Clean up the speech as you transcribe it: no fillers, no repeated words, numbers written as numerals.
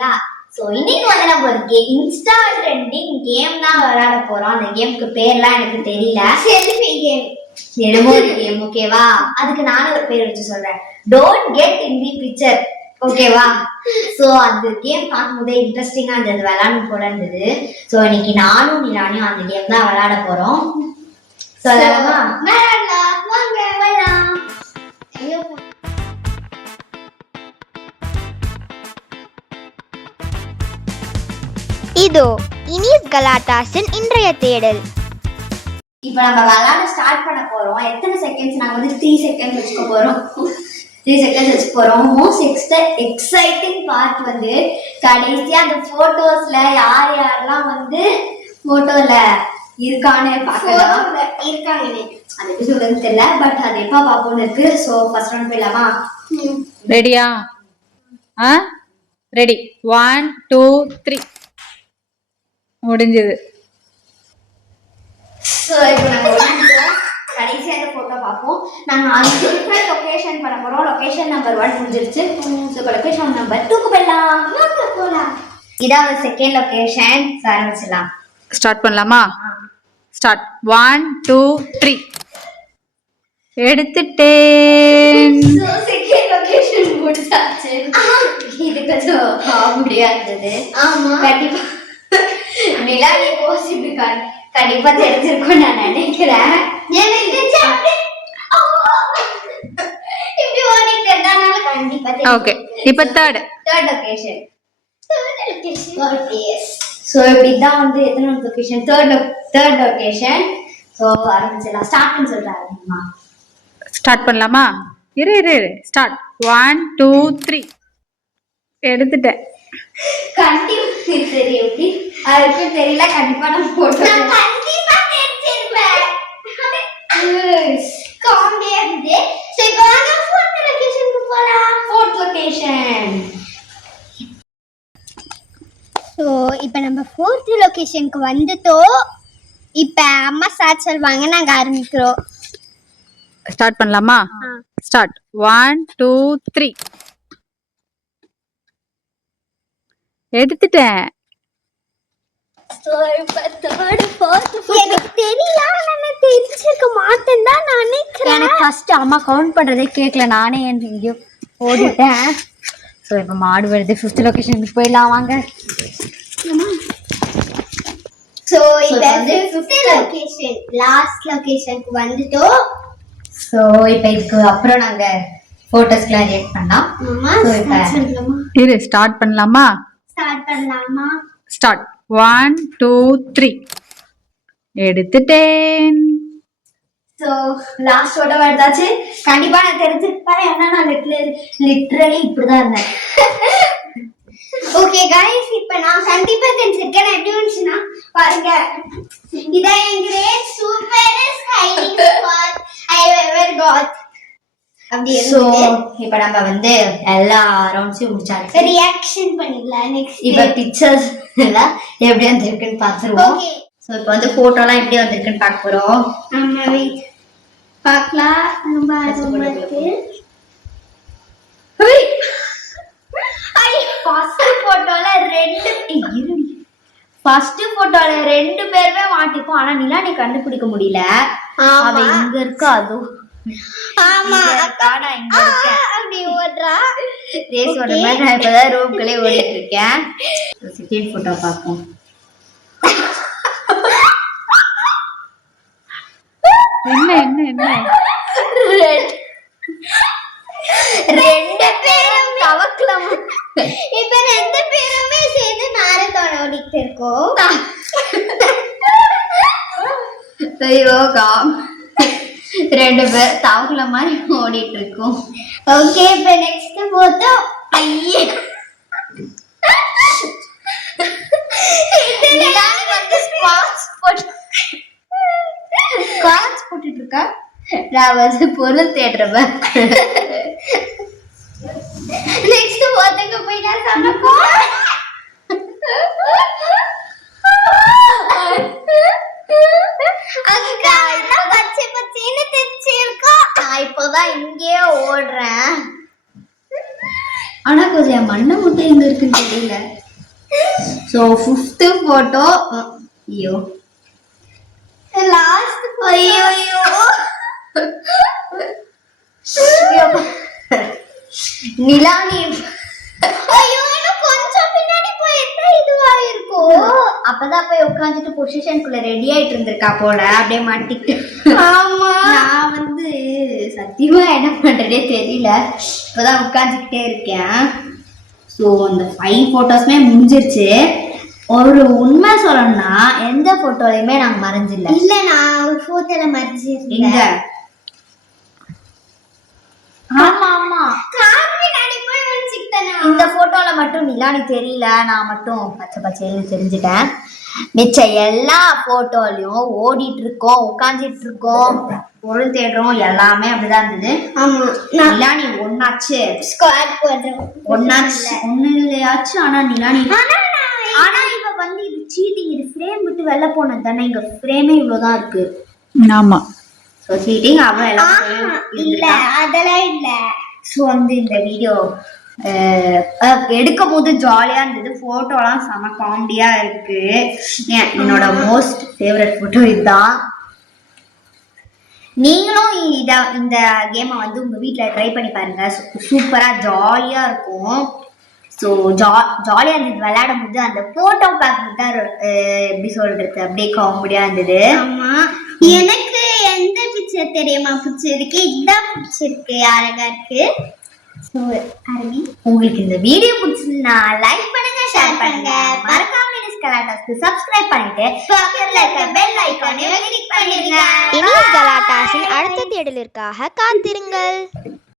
இருக்கீங்களா? சோ இன்னைக்கு வந்து நம்ம ஒரு இன்ஸ்டா ட்ரெண்டிங் கேம் தான் விளையாட போறோம். அந்த கேமுக்கு பேர்லாம் எனக்கு தெரியல. Selfie game. என்னமோ ஒரு கேம், ஓகேவா? அதுக்கு நானும் ஒரு பேர் வச்சு சொல்றேன். Don't get in the picture, ஓகேவா? சோ அந்த கேம் பார்க்கும்போதே இன்ட்ரெஸ்டிங்கா இருந்தது, விளையாடணும் போல இருந்தது. சோ இன்னைக்கு நானும் நிலானியும் அந்த கேம் தான் விளையாட போறோம். இதோ இனிஸ் கலாட்டாஸின் இன்றைய தேடல். இப்போ நம்ம விளையாட ஸ்டார்ட் பண்ண போறோம். எத்தனை செகண்ட்ஸ்? நாங்க வந்து 3 செகண்ட்ஸ் வச்சுக்க போறோம். 3 செகண்ட்ஸ் வச்சுக்க போறோம். மோஸ்ட் எக்ஸைட்டிங் பார்ட் வந்து கடைசியா அந்த போட்டோஸ்ல யார் யாரெல்லாம் வந்து போட்டோல இருக்கான்னு பார்க்கலாம். இருக்காங்கன்னு அது எப்படி சொல்றதுன்னு தெரியல, பட் அது எப்ப பார்ப்போம்னு இருக்கு. ஸோ ஃபர்ஸ்ட் ரவுண்ட் போயிடலாமா? ரெடியா? ரெடி. 1 2 3 முடிஞ்சது. ஸோ இப்போ நாங்கள் கடைசியாக அந்த ஃபோட்டோ பார்ப்போம். நாங்கள் 5 டிஃப்ரெண்ட் லொக்கேஷன் பண்ண போகிறோம். லொக்கேஷன் நம்பர் 1 முடிஞ்சிருச்சு. ஸோ இப்போ லொக்கேஷன் நம்பர் 2க்கு போயிடலாம். இதான் செகண்ட் லொக்கேஷன். ஆரம்பிச்சிடலாம். ஸ்டார்ட் பண்ணலாமா? ஸ்டார்ட். 1 2 3 எடுத்துட்டேன். ஸோ செகண்ட் லொக்கேஷன் முடிச்சாச்சு. இது கொஞ்சம் காமெடியா இருந்தது. ஆமா, கண்டிப்பா நிலானி போசிட்டு கண்டிப்பா தெரிஞ்சிருக்கும் நான் நினைக்கிறேன். இப்படி ஓடிட்டு இருந்தால கண்டிப்பா. ஓகே, இப்போ தேர்ட் லொகேஷன். சோ இப்படிதான் வந்து எத்தனை லொகேஷன்? Third location. சோ ஆரம்பிச்சலாம். ஸ்டார்ட்னு சொல்றாருமா. ஸ்டார்ட் பண்ணலாமா? இரு ஸ்டார்ட். 1 2 3 எடுத்துட்டேன். கண்டிப்பா சரி. எப்படி அதுக்கு தெரியல. கண்டிப்பா நான் போட்டோ கண்டிப்பா தெரிஞ்சிருப்பேன். காமெடியா இருக்கு. சோ இப்போ வாங்க ஃபோர்த் லொகேஷனுக்கு போலாம். Fourth location. ஸோ இப்போ நம்ம 4th லொக்கேஷனுக்கு வந்துட்டோம். இப்போ அம்மா ஸ்டார்ட் சொல்லுவாங்க, நாங்கள் ஆரம்பிக்கிறோம். ஸ்டார்ட் பண்ணலாமா? ஸ்டார்ட். 1 2 3 எடுத்துட்டேன். எனக்கு தெரியல, நான் தெரிஞ்சிருக்க மாட்டேன் தான் நினைக்கிறேன். எனக்கு ஃபர்ஸ்ட் அம்மா கவுண்ட் பண்றதே கேட்கல. நானே எங்கேயோ ஓடிட்டேன். ஸோ இப்போ மாடு வருது. 5th லொகேஷனுக்கு போயிடலாம் வாங்க. ஸோ இப்போ 5th லொகேஷன் லாஸ்ட் லொகேஷனுக்கு வந்துட்டோம். ஸோ இப்போ இதுக்கு அப்புறம் நாங்க போட்டோஸ்க்குலாம் ரியாக்ட் பண்ணலாம். இரு ஸ்டார்ட் பண்ணலாமா? ஸ்டார்ட் பண்ணலாமா? ஸ்டார்ட். 1 2 3 எடுத்துட்டேன். ஸோ லாஸ்ட் ஃபோட்டோ எடுத்தாச்சு. கண்டிப்பா நான் தெரிஞ்சிருப்பேன். ஏன்னா நான் லிட்ரலி இப்படிதான் இருந்தேன். ஓகே गाइस, இப்போ நான் கண்டிப்பா தெரிஞ்சிருக்கேன். நான் எப்படி வந்துச்சுன்னா பாருங்க, இதான் என் great superest hiding spot I ever got. அப்படி ஸோ இப்போ நம்ம வந்து எல்லா ரவுண்ட்ஸையும் முடிச்சாச்சு. ரியாக்ஷன் பண்ணிடலாம். நெக்ஸ்ட் இப்போ பிக்சர்ஸ் எல்லாம் எப்படி வந்திருக்குன்னு பார்த்துருவோம். ஓகே, ஸோ இப்போ வந்து போட்டோலாம் எப்படி வந்திருக்குன்னு பார்க்க போறோம். ஆமா, வெயிட் பார்க்கலாம். ரொம்ப ஆர்வமா இருக்கு. ஃபர்ஸ்ட் போட்டோல 2 பேருமே மாட்டிப்போம். ஆனா நிலானி கண்டுபிடிக்க முடியல. அவ இங்க இருக்கா, அது ஆமா காடா இங்க இருக்கேன். அப்படி ஓடுறா. ரேஸ் ஓடுற மாதிரி நான் இப்பதான் ரூம்குள்ளே ஓடிட்டு இருக்கேன். செகண்ட் போட்டோ பார்ப்போம். என்ன 2 பேரும் தவக்கலாம். இப்ப 2 பேருமே சேர்ந்து மாரத்தான் ஓடிட்டு இருக்கோம். ஐயோ காம், 2 பேர் தவக்கல மாதிரி ஓடிட்டு இருக்கோம். ஓகே, இப்ப நெக்ஸ்ட் போட்டோ. ஐயே, நிலானி வந்து ஸ்குவாட்ஸ் போட்டுட்டு இருக்கா. நான் வந்து பொருள் தேடுறவன். நெக்ஸ்ட் போட்டோக்கு போயிட்டா சமக்கோ. அக்கா நான் பச்சை பச்சைன்னு தெரிஞ்சிருக்கா. நான் இப்போதான் இங்கே ஓடுறேன். ஆனா கொஞ்சம் என் மண்ணை மட்டும் எங்க இருக்குன்னு தெரியல. So 5th photo. ஐயோ லாஸ்ட் ஐயோ ஐயோ நிலானி. ஐயோ இன்னும் கொஞ்சம் பின்னாடி போயிருந்தா இதுவா இருக்கும். அப்பதான் போய் உட்காந்துட்டு பொசிஷனுக்குள்ள ரெடி ஆயிட்டு இருந்திருக்கா போல, அப்படியே மாட்டிக்கிட்டு. ஆமா நான் வந்து சத்தியமா என்ன பண்றதே தெரியல, இப்பதான் உட்காந்துக்கிட்டே இருக்கேன். ஸோ அந்த 5 போட்டோஸ்மே முடிஞ்சிருச்சு. ஒரு உண்மை சொல்லணும்னா எந்த போட்டோலையுமே நாங்க மறைஞ்சில்ல. இல்ல நான் ஒரு போட்டோல மறைஞ்சி எங்க? ஆமா ஆமா, பின்னாடி போய் ஒளிஞ்சிக்கிட்டேனா. இந்த போட்டோல மட்டும் நிலானி தெரியல, நான் மட்டும் பச்சை பச்சைன்னு தெரிஞ்சுட்டேன். மிச்ச எல்லா போட்டோலயும் ஓடிட்டு இருக்கோம், உட்காந்துட்டு இருக்கோம், பொருள் தேடுறோம், எல்லாமே அப்படிதான் இருந்தது. ஆமா நான் நிலானி ஒன்னாச்சு, ஸ்குவாட் போடுறோம். ஒன்னு இல்லையாச்சு. ஆனா நிலானி ஆனா ஆனா இவ வந்து இது சீட்டிங், இது ஃப்ரேம் விட்டு வெளில போனது தானே, இங்க ஃப்ரேமே இவ்வளவுதான் இருக்கு. ஆமா. ஸோ சீட்டிங் அவ எல்லாம் இல்ல அதெல்லாம் இல்ல. ஸோ வந்து இந்த வீடியோ எடுக்கும் போது ஜாலியா இருந்தது. போட்டோலாம் செம காமெடியா இருக்கு. என்னோட மோஸ்ட் ஃபேவரட் போட்டோ இதுதான். நீங்களும் இந்த கேமை வந்து உங்க வீட்டில் ட்ரை பண்ணி பாருங்க, சூப்பரா ஜாலியா இருக்கும். ஸோ ஜாலியாக இருந்தது விளையாடும் போது. அந்த போட்டோ பார்க்குறது தான் எப்படி சொல்றது, அப்படியே காமெடியா இருந்தது. ஆமா எனக்கு எந்த பிக்சர் தெரியுமா பிடிச்சிருக்கு, இதுதான் பிடிச்சிருக்கு, அழகா இருக்கு. ஸோ அரவி, உங்களுக்கு இந்த வீடியோ பிடிச்சிருந்தா லைக் பண்ணுங்க, ஷேர் பண்ணுங்க, மறக்காம இனிஸ் கலாட்டாஸ்க்கு சப்ஸ்கிரைப் பண்ணிட்டு பக்கத்துல இருக்க பெல் ஐகானை கிளிக் பண்ணிடுங்க. இனிஸ் கலாட்டாஸின் அடுத்த தேடலிற்காக காத்திருங்கள்.